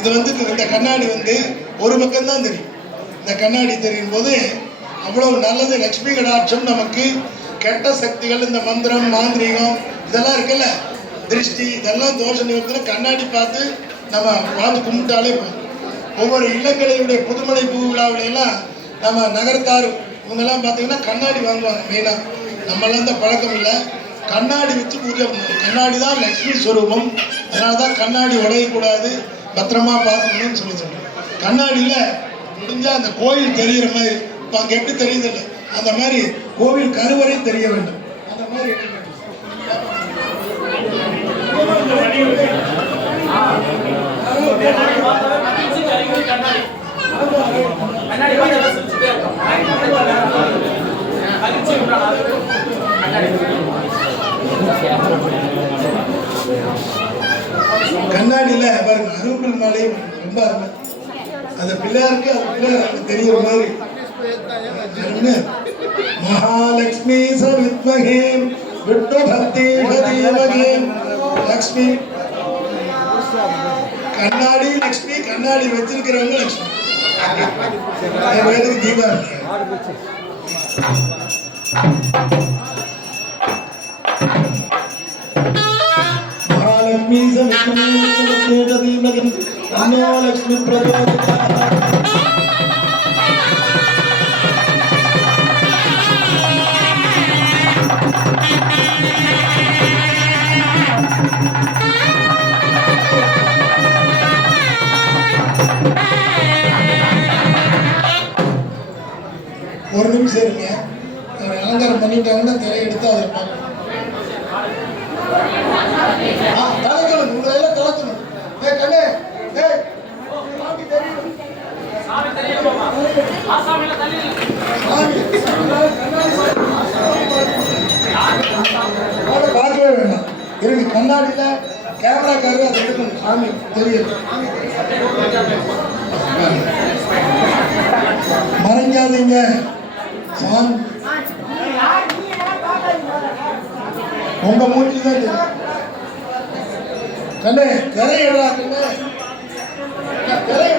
இது வந்து இந்த கண்ணாடி வந்து ஒரு பக்கம்தான் தெரியும். இந்த கண்ணாடி தெரியும் போது அவ்வளவு நல்லது. லட்சுமி கடாட்சம் நமக்கு கெட்ட சக்திகள், இந்த மந்திரம் மாந்திரிகம் இதெல்லாம் இருக்குல்ல, திருஷ்டி, இதெல்லாம் தோஷ நிவர்த்தனை கண்ணாடி பார்த்து நம்ம பார்த்து கும்பிட்டாலே போதும். ஒவ்வொரு இல்லங்களையுடைய புதுமலை பூ விழாவிலாம் நம்ம நகரத்தார் இவங்கெல்லாம் பார்த்தீங்கன்னா கண்ணாடி வாங்குவாங்க. மெயினாக நம்மளாம் தான் பழக்கம் இல்லை, கண்ணாடி வச்சு பூஜை பண்ணுவோம். கண்ணாடி தான் லட்சுமி ஸ்வரூபம். அதனால தான் கண்ணாடி உடையக்கூடாது, பத்திரமா பார்த்துக்கணும்னு சொல்லி சொல்கிறோம். கண்ணாடியில் முடிஞ்சால் அந்த கோயில் தெரிகிற மாதிரி, இப்போ அங்கே எப்படி தெரியுதில்லை அந்த மாதிரி கோவில் கருவறை தெரிய வேண்டும். அந்த மாதிரி கண்ணாடியில பாருங்க அருள் மாலை ரொம்ப அருமை. அந்த பிள்ளையாருக்கு அது பிள்ளையாருக்கு தெரியற மாதிரி மகாலட்சுமி சவித்மகே விஷ்ணு பக்தி தீமகே லக்ஷ்மி. கண்ணாடி லக்ஷ்மி, கண்ணாடி வச்சிருக்கிறவங்க லக்ஷ்மி. வேதத்துக்கு தீபாவளி மகாலட்சுமி சவித்மகே தீமகே தன்னோ லக்ஷ்மி பிரச்சோதயாத். ஒரு நிமிஷம் இருங்க, அலங்காரம் பண்ணிட்டாங்கன்னா திரையை எடுத்து அதில் தலைக்கணும். உங்களெல்லாம் தலைக்கணும். கண்ணே பார்க்கவே வேண்டாம். இருக்கு கண்ணாடியில கேமராக்காரரு அதை எடுக்கணும். சாமி தெரியும், மறைஞ்சாதீங்க. சாமி உங்க மூஞ்சி தான் தெரியும். கண்ணே திரையிடா, கண்ணே திரை